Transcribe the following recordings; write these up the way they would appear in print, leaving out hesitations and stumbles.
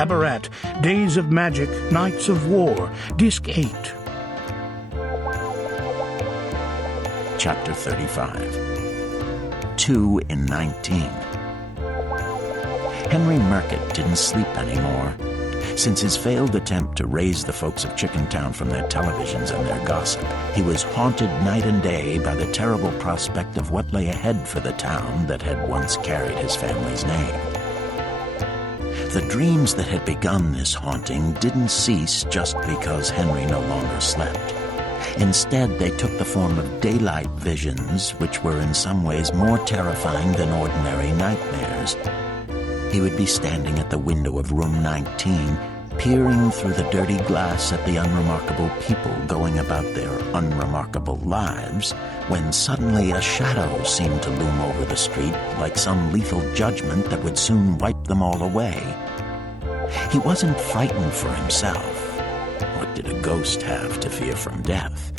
Cabaret, Days of Magic, Nights of War, Disc 8. Chapter 35. 2 in 19. Henry Murkett didn't sleep anymore. Since his failed attempt to raise the folks of Chickentown from their televisions and their gossip, he was haunted night and day by the terrible prospect of what lay ahead for the town that had once carried his family's name. The dreams that had begun this haunting didn't cease just because Henry no longer slept. Instead, they took the form of daylight visions, which were in some ways more terrifying than ordinary nightmares. He would be standing at the window of room 19, peering through the dirty glass at the unremarkable people going about their unremarkable lives, when suddenly a shadow seemed to loom over the street like some lethal judgment that would soon wipe them all away. He wasn't frightened for himself. What did a ghost have to fear from death?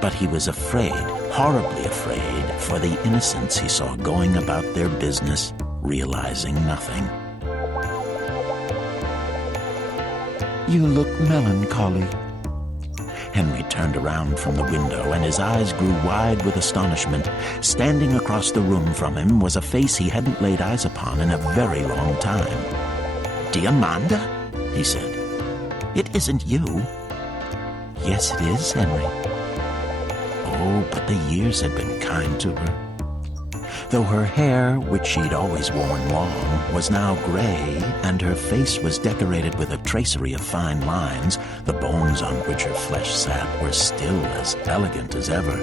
But he was afraid, horribly afraid, for the innocents he saw going about their business, realizing nothing. "You look melancholy." Henry turned around from the window, and his eyes grew wide with astonishment. Standing across the room from him was a face he hadn't laid eyes upon in a very long time. "Diamanda?" he said. "It isn't you." "Yes, it is, Henry." Oh, but the years had been kind to her. Though her hair, which she'd always worn long, was now gray, and her face was decorated with a tracery of fine lines, the bones on which her flesh sat were still as elegant as ever.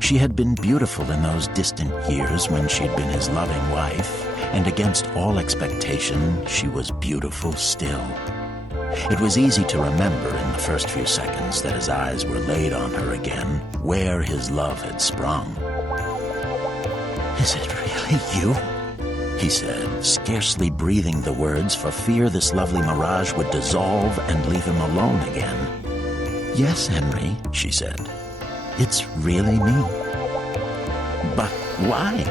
She had been beautiful in those distant years when she'd been his loving wife, and against all expectation, she was beautiful still. It was easy to remember in the first few seconds that his eyes were laid on her again, where his love had sprung. "Is it really you?" he said, scarcely breathing the words for fear this lovely mirage would dissolve and leave him alone again. "Yes, Henry," she said. "It's really me." "But why?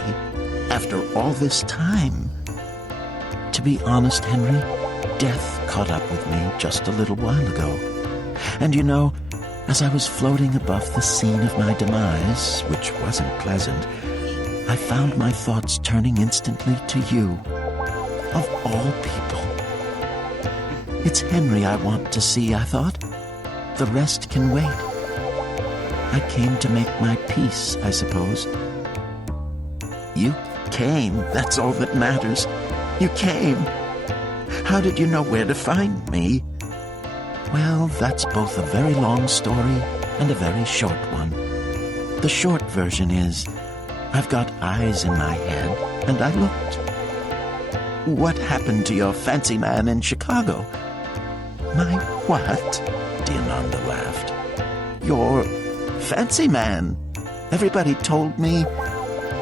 After all this time?" "To be honest, Henry, death caught up with me just a little while ago. And you know, as I was floating above the scene of my demise, which wasn't pleasant, I found my thoughts turning instantly to you, of all people. It's Henry I want to see, I thought. The rest can wait. I came to make my peace, I suppose." "You came, that's all that matters. You came. How did you know where to find me?" "Well, that's both a very long story and a very short one. The short version is, I've got eyes in my head, and I looked." "What happened to your fancy man in Chicago?" "My what?" Diamanda laughed. "Your fancy man. Everybody told me—"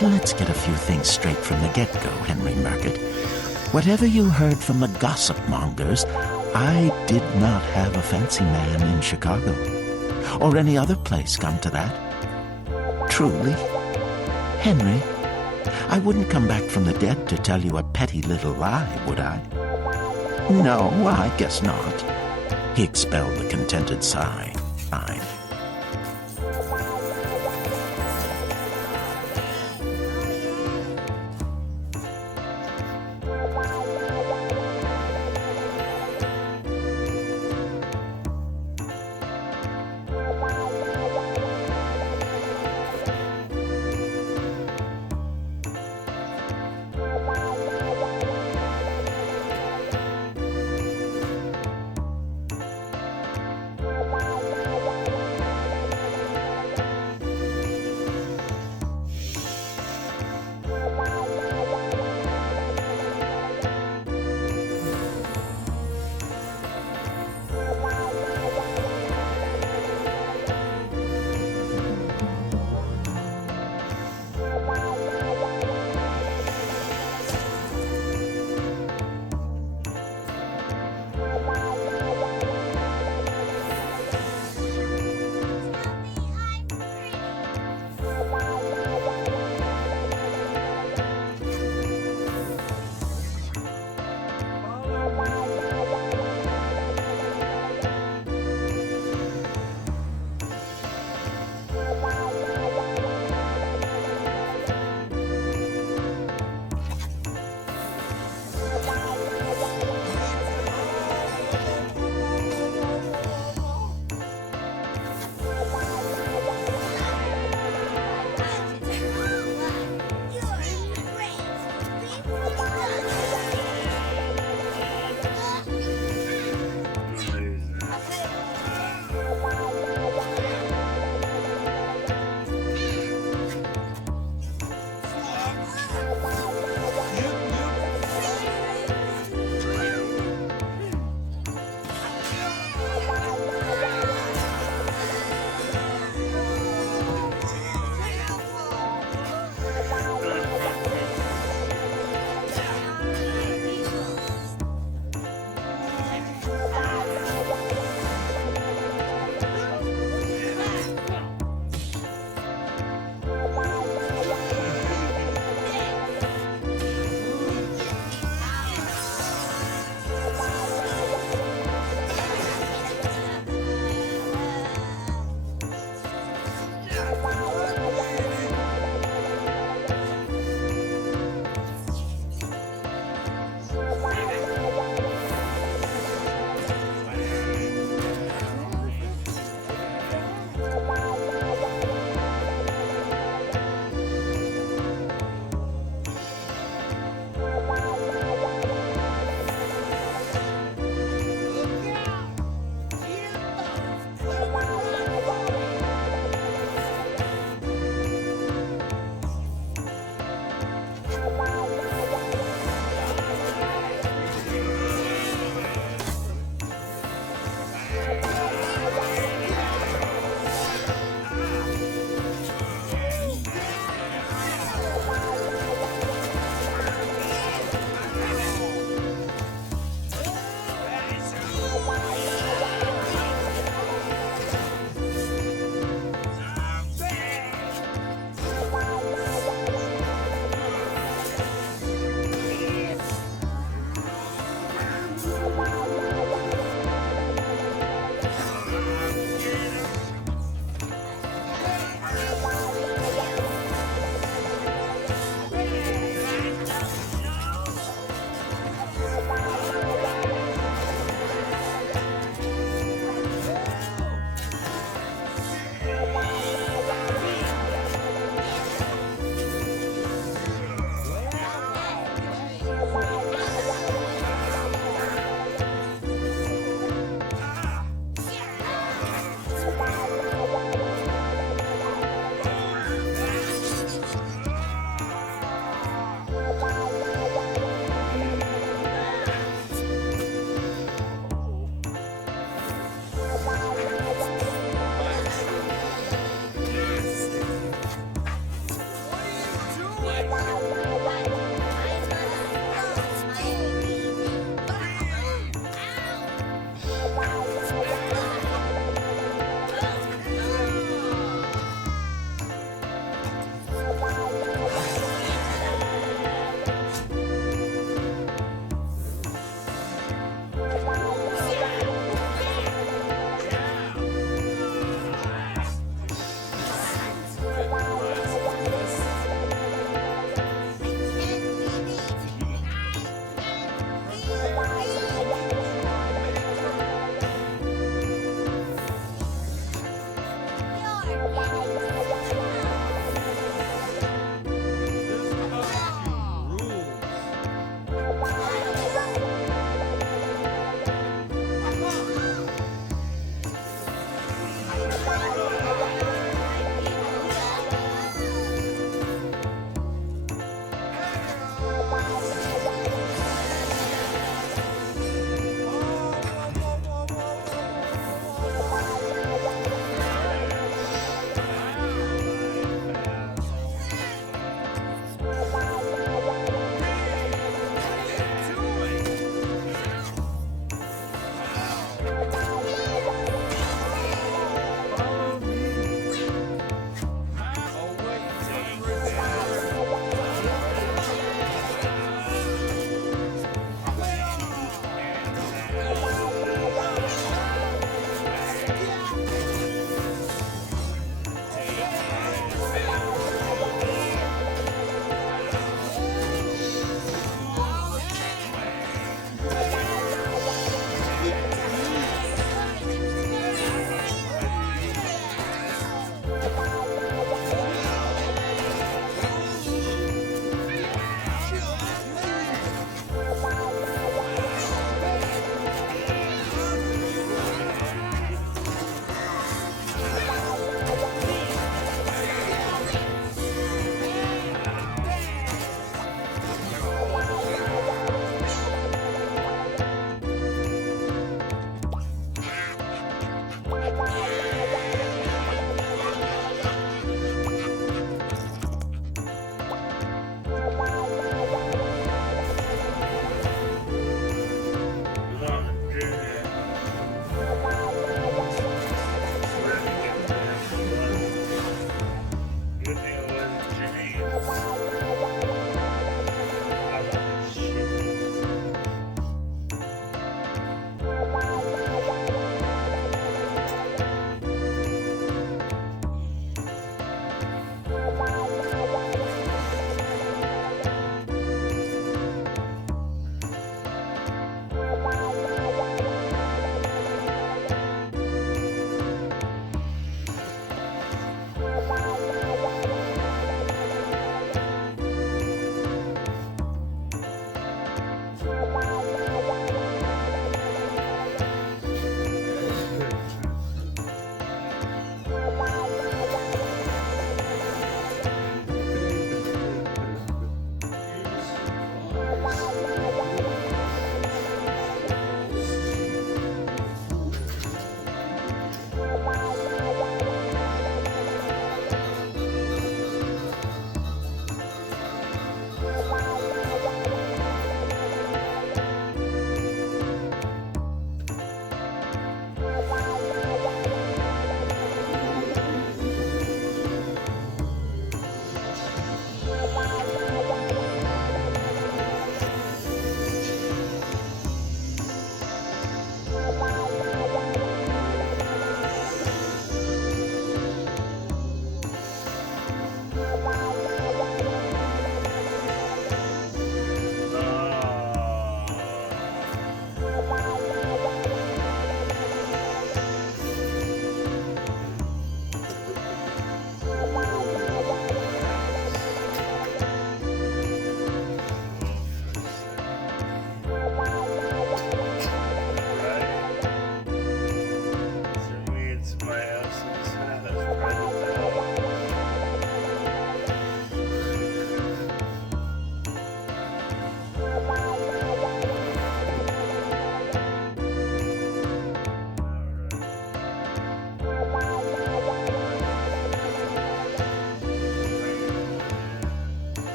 "Let's get a few things straight from the get-go, Henry Murkett. Whatever you heard from the gossip mongers, I did not have a fancy man in Chicago. Or any other place, come to that. Truly. Henry, I wouldn't come back from the dead to tell you a petty little lie, would I?" "No, I guess not." He expelled a contented sigh. "Fine.